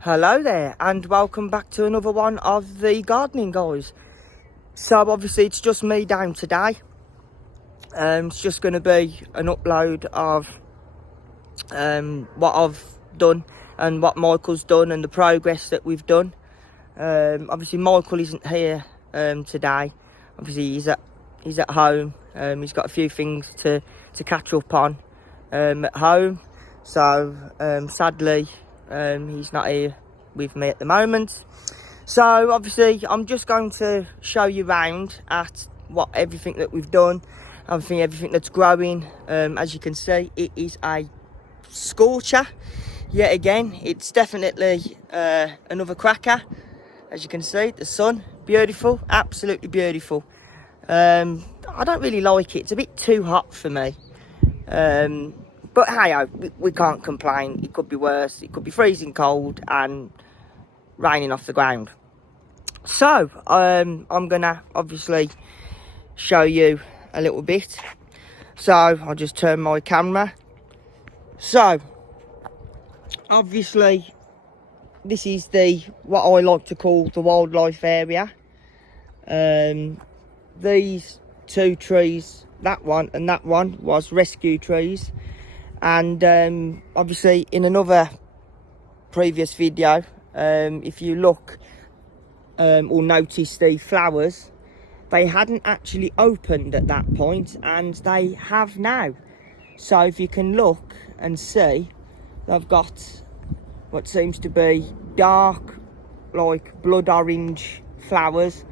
Hello there and welcome back to another one of the gardening guys. So obviously it's just me down today. It's just going to be an upload of what I've done and what Michael's done and the progress that we've done. Obviously Michael isn't here today. Obviously he's at home. He's got a few things to catch up on at home. So sadly he's not here with me at the moment. So obviously I'm just going to show you around at everything that we've done, everything that's growing. As you can see, it is a scorcher yet again. It's definitely another cracker. As you can see, the sun, beautiful, absolutely beautiful. I don't really like it. It's a bit too hot for me. But hey, we can't complain. It could be worse. It could be freezing cold and raining off the ground. So I'm gonna obviously show you a little bit. So I'll just turn my camera. So obviously this is what I like to call the wildlife area. These two trees, that one and that one, was rescue trees. And obviously in another previous video, if you look or notice the flowers, they hadn't actually opened at that point, and they have now. So if you can look and see, they've got what seems to be dark, like blood orange flowers,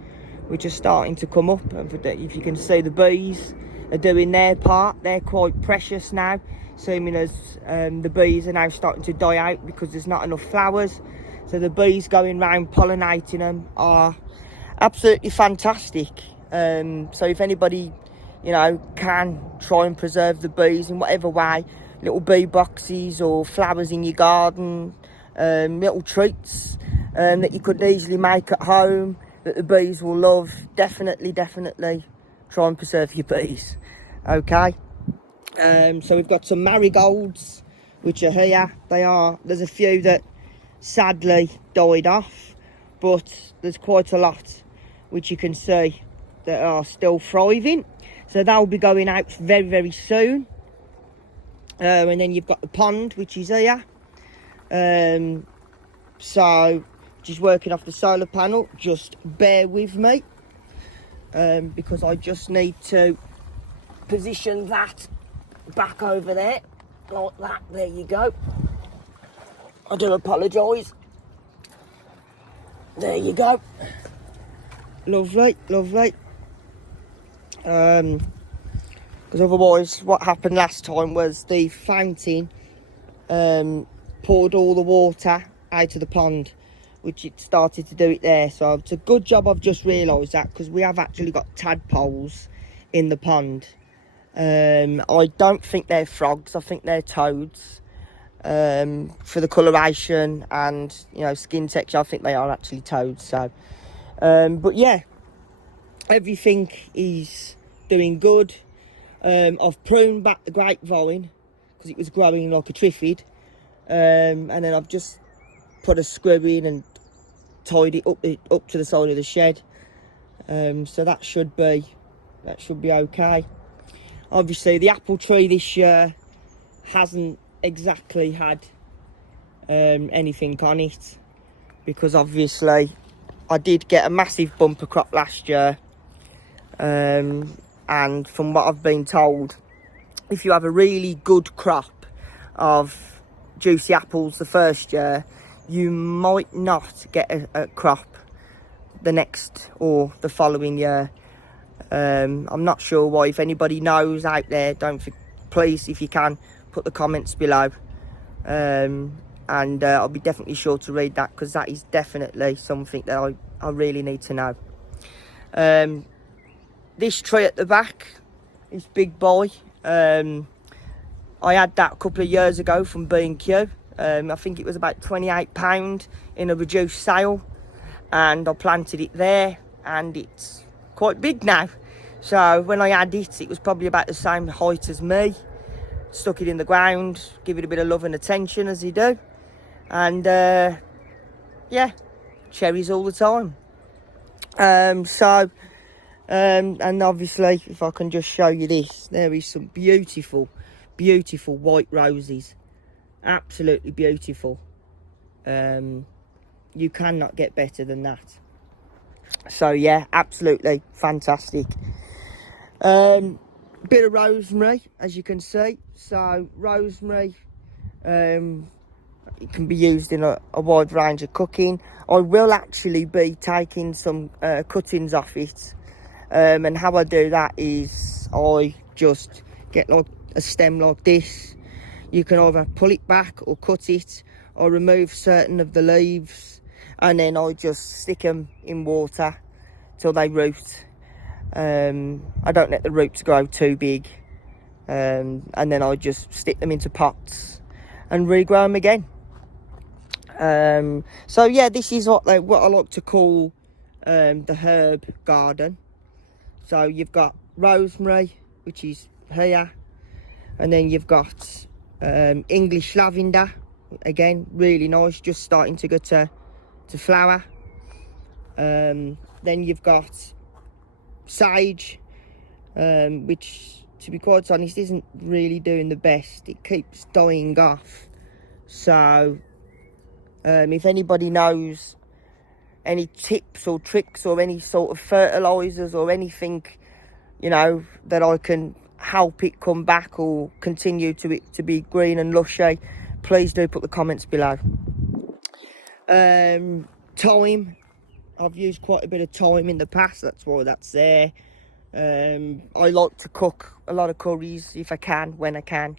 which are starting to come up. And if you can see, the bees are doing their part. They're quite precious now, seeming as the bees are now starting to die out because there's not enough flowers. So the bees going round pollinating them are absolutely fantastic. So if anybody, can try and preserve the bees in whatever way, little bee boxes or flowers in your garden, little treats that you could easily make at home that the bees will love, definitely try and preserve your bees. Okay. So we've got some marigolds which are here. There's a few that sadly died off, but there's quite a lot which you can see that are still thriving. So they'll be going out very soon. And then you've got the pond, which is here. So just working off the solar panel. Just bear with me, because I just need to position that back over there like that. There you go. I do apologise. There you go. Lovely. Because otherwise what happened last time was the fountain poured all the water out of the pond, which it started to do it there. So it's a good job I've just realised that, because we have actually got tadpoles in the pond. I don't think they're frogs. I think they're toads. For the coloration and skin texture, I think they are actually toads. So but yeah, everything is doing good. I've pruned back the grapevine because it was growing like a triffid, and then I've just put a screw in and tied it up to the side of the shed. So that should be okay. Obviously the apple tree this year hasn't exactly had anything on it, because obviously I did get a massive bumper crop last year, and from what I've been told, if you have a really good crop of juicy apples the first year, you might not get a crop the next or the following year. I'm not sure why. If anybody knows out there, please, if you can, put the comments below, and I'll be definitely sure to read that, because that is definitely something that I really need to know. This tree at the back is Big Boy. I had that a couple of years ago from B&Q. I think it was about £28 in a reduced sale, and I planted it there, and it's quite big now. So when I had it, it was probably about the same height as me. Stuck it in the ground, give it a bit of love and attention as you do, and yeah, cherries all the time. And obviously, if I can just show you this, there is some beautiful, beautiful white roses. Absolutely beautiful. You cannot get better than that. So yeah, absolutely fantastic. Bit of rosemary, as you can see. So rosemary, it can be used in a wide range of cooking. I will actually be taking some cuttings off it, and how I do that is I just get like a stem like this. You can either pull it back or cut it, or remove certain of the leaves, and then I just stick them in water till they root. I don't let the roots grow too big, and then I just stick them into pots and regrow them again. So yeah, this is what I like to call the herb garden. So you've got rosemary, which is here, and then you've got English lavender, again really nice, just starting to go to flower. Then you've got sage, which, to be quite honest, isn't really doing the best. It keeps dying off. So if anybody knows any tips or tricks or any sort of fertilizers or anything, you know, that I can help it come back or continue to be green and lushy, please do put the comments below. Thyme, I've used quite a bit of thyme in the past, that's why that's there. I like to cook a lot of curries if I can, when I can.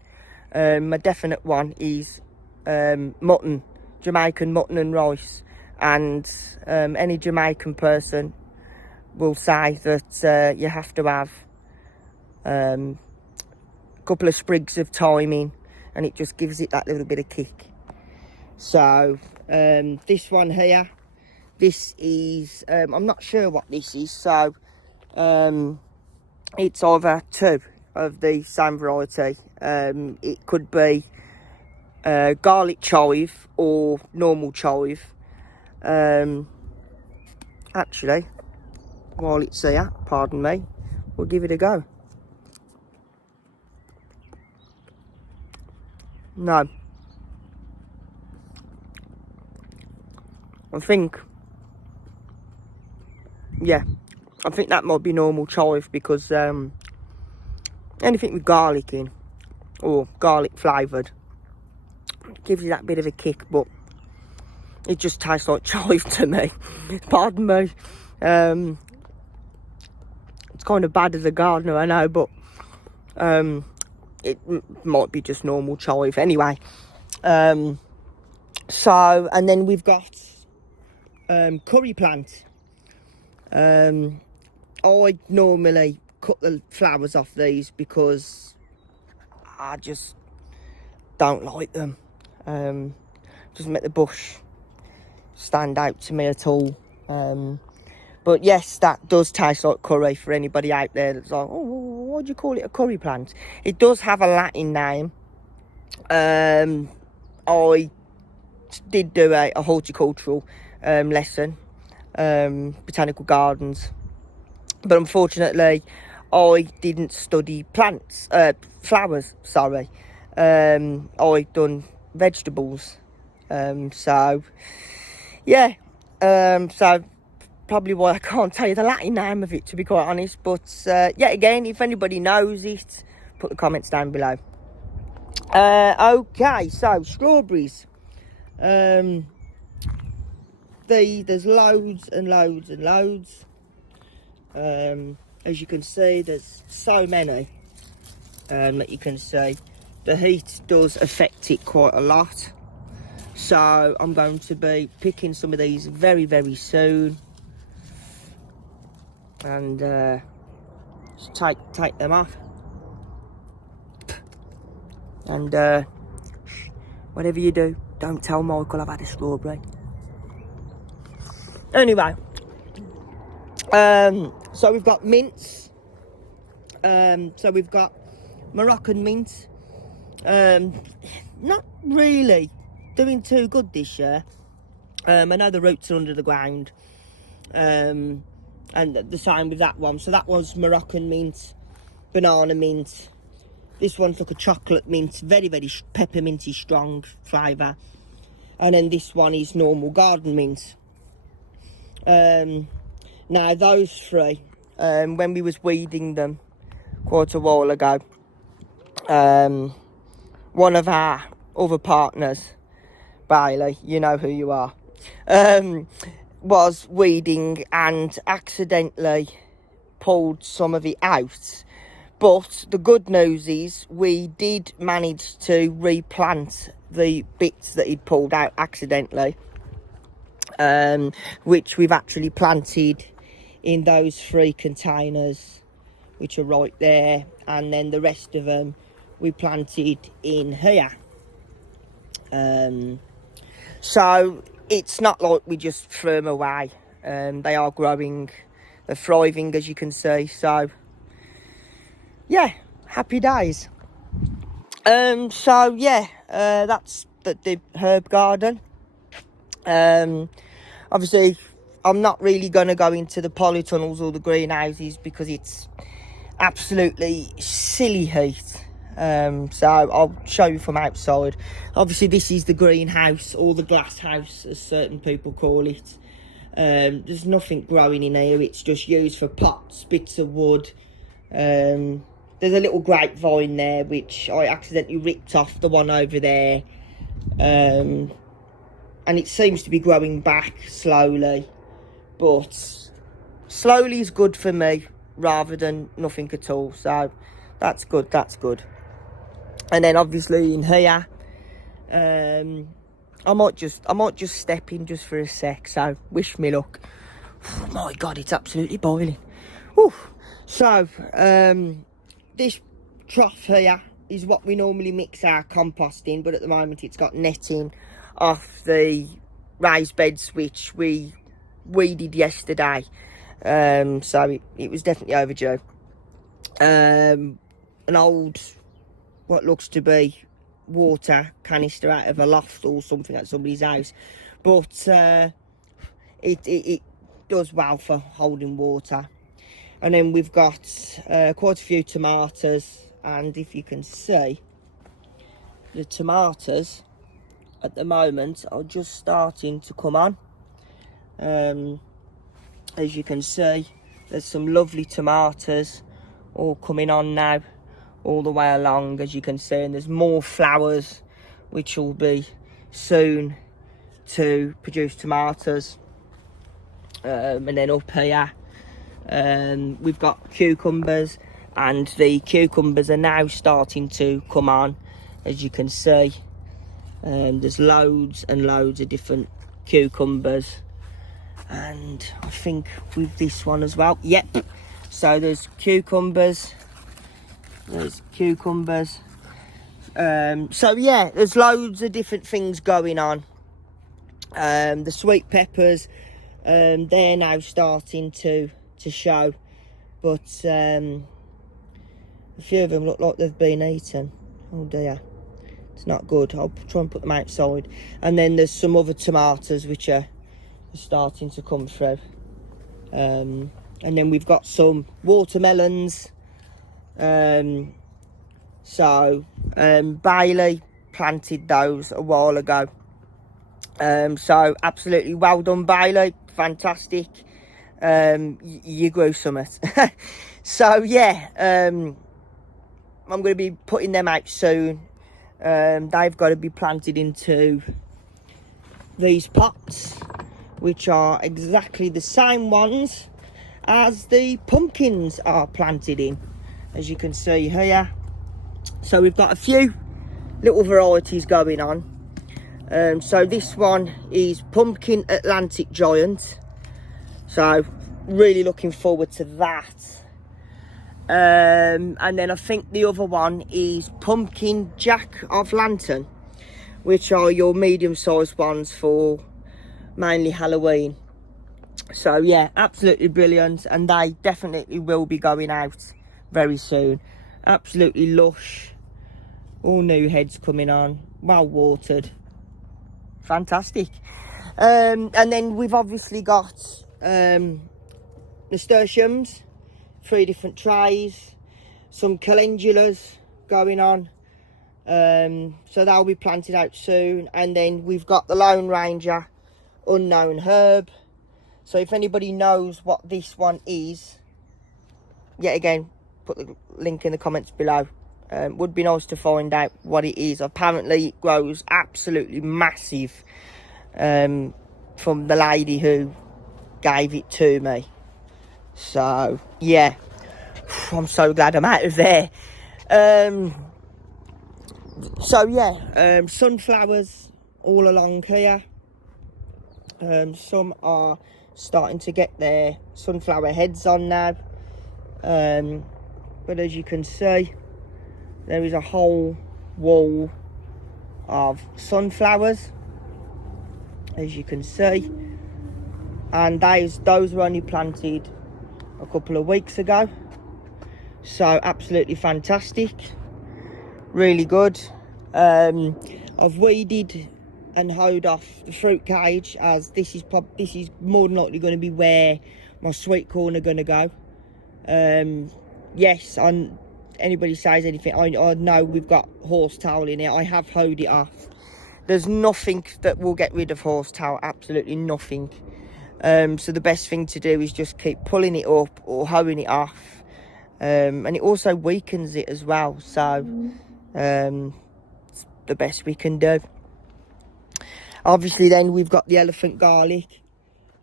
My definite one is mutton, Jamaican mutton and rice, and any Jamaican person will say that you have to have a couple of sprigs of thyme in, and it just gives it that little bit of kick. So this one here, this is I'm not sure what this is, so it's either two of the same variety. It could be garlic chive or normal chive. Actually, while it's here, pardon me, we'll give it a go. No, I think, yeah, I think that might be normal chive, because anything with garlic in, or garlic flavoured, gives you that bit of a kick, but it just tastes like chive to me. Pardon me. It's kind of bad as a gardener, I know, but it might be just normal chive anyway. So, and then we've got curry plant. I normally cut the flowers off these because I just don't like them. Doesn't make the bush stand out to me at all. But yes, that does taste like curry for anybody out there that's like, oh, why do you call it a curry plant? It does have a Latin name. I did do a horticultural lesson, botanical gardens, but unfortunately I didn't study plants, flowers, sorry. I done vegetables, so yeah, so probably why I can't tell you the Latin name of it, to be quite honest. But yeah, again, if anybody knows it, put the comments down below. Okay, so strawberries. There's loads and loads and loads. As you can see, there's so many that you can see. The heat does affect it quite a lot, so I'm going to be picking some of these very, very soon, and just take them off, and whatever you do, don't tell Michael I've had a strawberry. Anyway, so we've got mints. So we've got Moroccan mint. Not really doing too good this year. I know the roots are under the ground, and the same with that one. So that one's Moroccan mint, banana mint. This one's like a chocolate mint, very, very pepperminty strong flavour. And then this one is normal garden mint. Now those three, when we was weeding them quite a while ago, one of our other partners, Bailey, you know who you are, was weeding and accidentally pulled some of it out. But the good news is we did manage to replant the bits that he'd pulled out accidentally, which we've actually planted in those 3 containers, which are right there, and then the rest of them we planted in here. So it's not like we just threw them away. They are growing, they're thriving, as you can see. So yeah, happy days. So yeah, that's the herb garden. Obviously I'm not really going to go into the polytunnels or the greenhouses because it's absolutely silly heat. So I'll show you from outside. Obviously this is the greenhouse, or the glass house as certain people call it. There's nothing growing in here, it's just used for pots, bits of wood. There's a little grapevine there which I accidentally ripped off the one over there, and it seems to be growing back slowly, but slowly is good for me rather than nothing at all. So that's good, that's good. And then obviously in here, I might just step in just for a sec, so wish me luck. Oh my god, it's absolutely boiling. Whew. So this trough here is what we normally mix our compost in, but at the moment it's got netting off the raised beds which we weeded yesterday. So it was definitely overdue. An old, what looks to be water canister out of a loft or something at somebody's house, but it does well for holding water. And then we've got quite a few tomatoes, and if you can see, the tomatoes at the moment are just starting to come on. As you can see, there's some lovely tomatoes all coming on now, all the way along, as you can see, and there's more flowers which will be soon to produce tomatoes. And then up here we've got cucumbers, and the cucumbers are now starting to come on, as you can see. There's loads and loads of different cucumbers, and I think with this one as well, yep. So there's cucumbers, so yeah, there's loads of different things going on. The sweet peppers, they're now starting to show, but a few of them look like they've been eaten. Oh dear, it's not good. I'll try and put them outside. And then there's some other tomatoes which are starting to come through, and then we've got some watermelons. So Bailey planted those a while ago, so absolutely well done, Bailey, fantastic. You grew summit. So yeah, I'm going to be putting them out soon. They've got to be planted into these pots, which are exactly the same ones as the pumpkins are planted in, as you can see here. So we've got a few little varieties going on. So this one is Pumpkin Atlantic Giant, so really looking forward to that. And then I think the other one is Pumpkin Jack of Lantern, which are your medium-sized ones for mainly Halloween. So yeah, absolutely brilliant, and they definitely will be going out very soon. Absolutely lush, all new heads coming on, well watered, fantastic. And then we've obviously got nasturtiums, 3 different trays, some calendulas going on. So they'll be planted out soon. And then we've got the Lone Ranger unknown herb. So if anybody knows what this one is, yet again, put the link in the comments below. Would be nice to find out what it is. Apparently it grows absolutely massive, from the lady who gave it to me. So yeah, I'm so glad I'm out of there. So yeah, sunflowers all along here. Some are starting to get their sunflower heads on now, but as you can see, there is a whole wall of sunflowers, as you can see, and those were only planted a couple of weeks ago. So absolutely fantastic, really good. I've weeded and hoed off the fruit cage, as this is more than likely going to be where my sweet corn are going to go. Yes, anybody says anything, I know we've got horsetail in it. I have hoed it off. There's nothing that will get rid of horsetail, absolutely nothing. So the best thing to do is just keep pulling it up or hoeing it off. And it also weakens it as well, so it's the best we can do. Obviously then we've got the elephant garlic.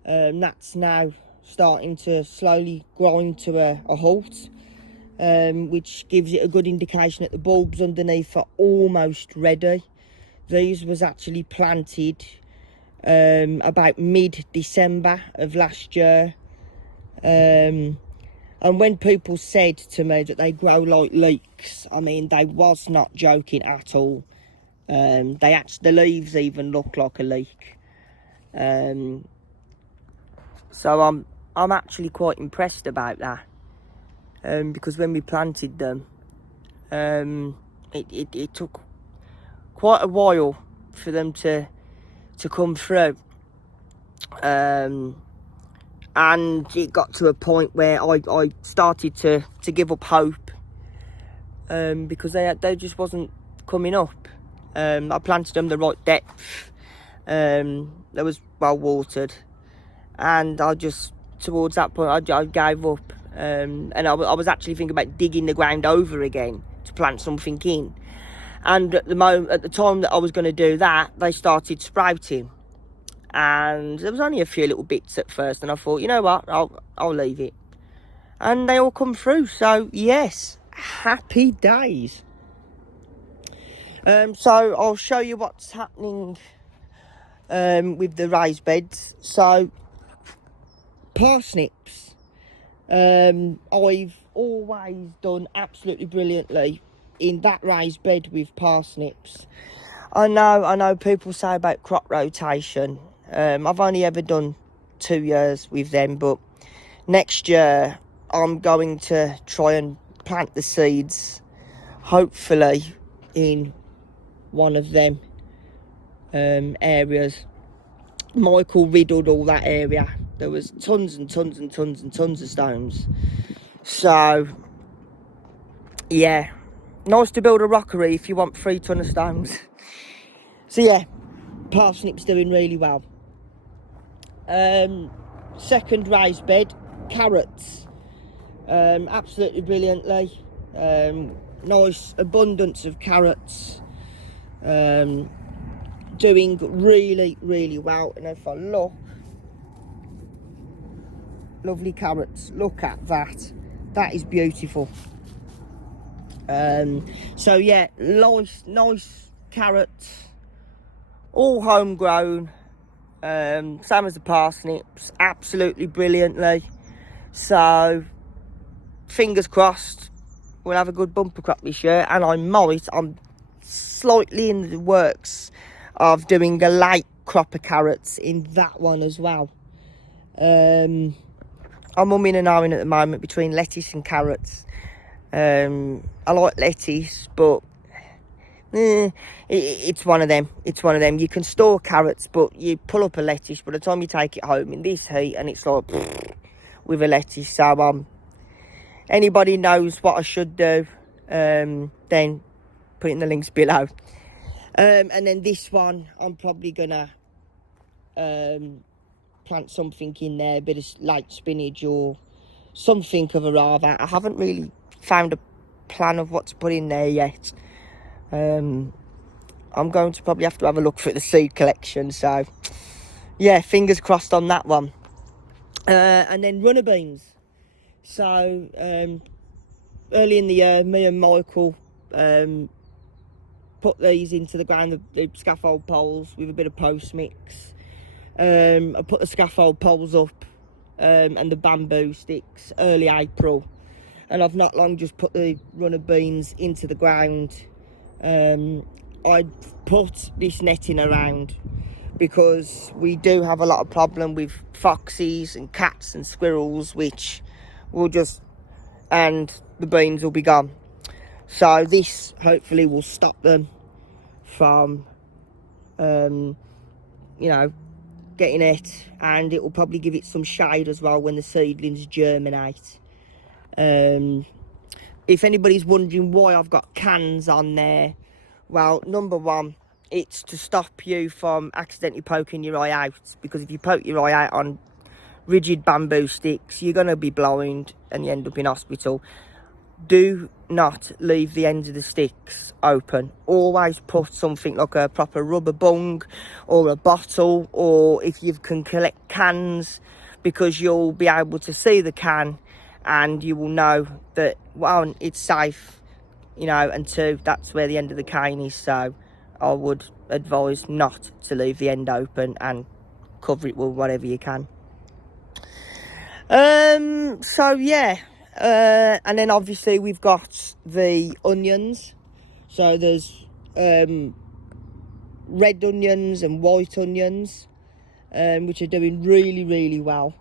That's now starting to slowly grind to a halt, which gives it a good indication that the bulbs underneath are almost ready. These was actually planted about mid-December of last year. And when people said to me that they grow like leeks, I mean, they was not joking at all. The leaves even look like a leek. So I'm actually quite impressed about that, because when we planted them, it took quite a while for them to come through, and it got to a point where I started to give up hope, because they just wasn't coming up. I planted them the right depth. They was well watered, and towards that point I gave up, and I was actually thinking about digging the ground over again to plant something in. And at the time that I was going to do that, they started sprouting, and there was only a few little bits at first, and I thought, you know what, I'll leave it, and they all come through. So yes, happy days. So I'll show you what's happening with the raised beds. So parsnips, I've always done absolutely brilliantly in that raised bed with parsnips. I know people say about crop rotation. I've only ever done 2 years with them, but next year I'm going to try and plant the seeds, hopefully in one of them areas. Michael riddled all that area. There was tons and tons and tons and tons of stones. So yeah, nice to build a rockery if you want 3 ton of stones. So yeah, parsnips doing really well. Second raised bed, carrots, absolutely brilliantly. Nice abundance of carrots, doing really, really well. And if I look, lovely carrots, look at that, that is beautiful. So yeah, nice carrots, all homegrown, same as the parsnips, absolutely brilliantly. So fingers crossed we'll have a good bumper crop this year, and I'm slightly in the works of doing a late crop of carrots in that one as well. I'm umming and ahhing at the moment between lettuce and carrots. I like lettuce, but it's one of them. It's one of them. You can store carrots, but you pull up a lettuce by the time you take it home in this heat, and it's like with a lettuce. So anybody knows what I should do, then put it in the links below. And then this one, I'm probably gonna plant something in there, a bit of light spinach or something of a rather. I haven't really found a plan of what to put in there yet. I'm going to probably have to have a look for the seed collection, so yeah, fingers crossed on that one. And then runner beans. So early in the year, me and Michael put these into the ground, the scaffold poles with a bit of post mix. I put the scaffold poles up and the bamboo sticks early April, and I've not long just put the runner beans into the ground. I put this netting around because we do have a lot of problem with foxes and cats and squirrels, which will just, and the beans will be gone. So this hopefully will stop them from you know, getting it, and it will probably give it some shade as well when the seedlings germinate. If anybody's wondering why I've got cans on there, well, number one, it's to stop you from accidentally poking your eye out, because if you poke your eye out on rigid bamboo sticks, you're going to be blind and you end up in hospital. Do not leave the ends of the sticks open. Always put something like a proper rubber bung or a bottle, or if you can collect cans, because you'll be able to see the can and you will know that, one, it's safe, you know, and two, that's where the end of the cane is. So I would advise not to leave the end open and cover it with whatever you can. So yeah, and then obviously we've got the onions. So there's red onions and white onions, which are doing really, really well.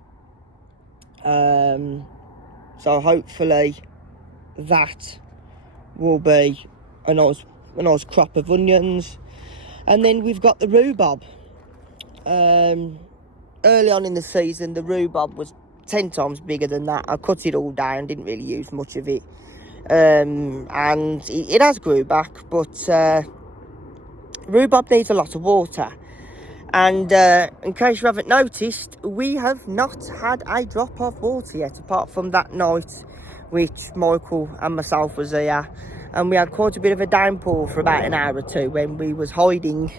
So hopefully that will be a nice crop of onions. And then we've got the rhubarb. Early on in the season, the rhubarb was 10 times bigger than that. I cut it all down, didn't really use much of it. And it has grew back, but rhubarb needs a lot of water. And in case you haven't noticed, we have not had a drop of water yet, apart from that night which Michael and myself was here, and we had quite a bit of a downpour for about an hour or two when we was hiding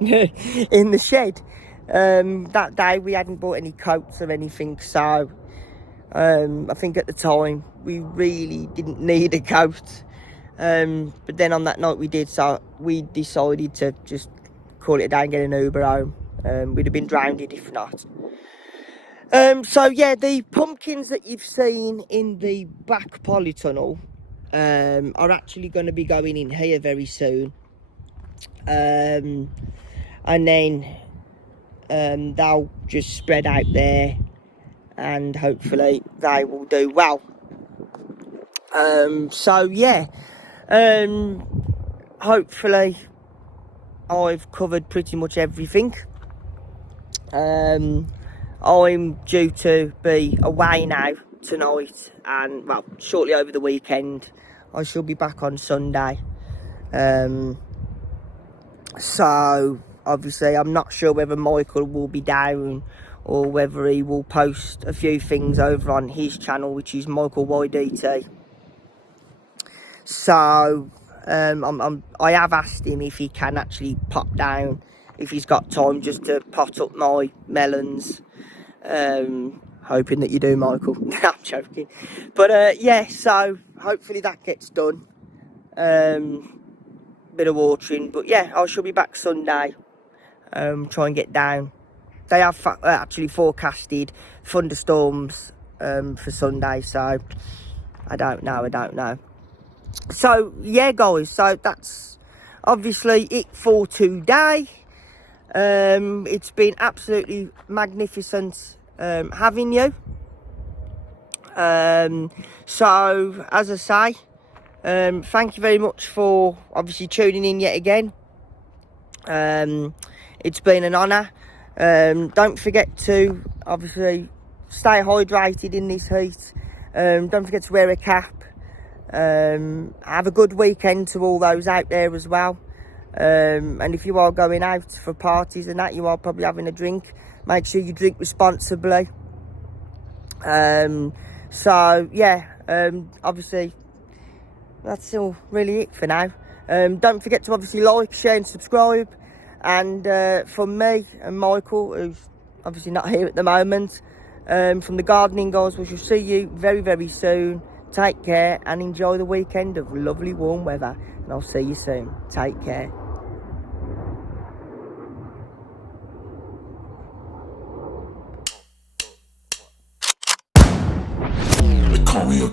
in the shed. That day we hadn't bought any coats or anything, so I think at the time we really didn't need a coat, but then on that night we did, so we decided to just call it a day and get an Uber home. We'd have been drowned if not. So yeah, the pumpkins that you've seen in the back polytunnel are actually going to be going in here very soon, and then they'll just spread out there, and hopefully they will do well. So yeah, hopefully I've covered pretty much everything. I'm due to be away now tonight, and well, shortly over the weekend. I shall be back on Sunday. So obviously I'm not sure whether Michael will be down or whether he will post a few things over on his channel, which is Michael YDT. So I have asked him if he can actually pop down, if he's got time, just to pot up my melons. Hoping that you do, Michael. I'm joking, but yeah, so hopefully that gets done. Bit of watering, but yeah, I shall be back Sunday. Try and get down. They have actually forecasted thunderstorms for Sunday, so I don't know. So yeah, guys, so that's obviously it for today. It's been absolutely magnificent having you. So as I say, Thank you very much for obviously tuning in yet again. It's been an honour. Don't forget to obviously stay hydrated in this heat. Don't forget to wear a cap. Have a good weekend to all those out there as well. And if you are going out for parties and that, you are probably having a drink, make sure you drink responsibly. So yeah, obviously that's all really it for now. Don't forget to obviously like, share and subscribe. And from me and Michael, who's obviously not here at the moment, from the Gardening Guys, we shall see you very, very soon. Take care and enjoy the weekend of lovely warm weather. And I'll see you soon. Take care. Call me a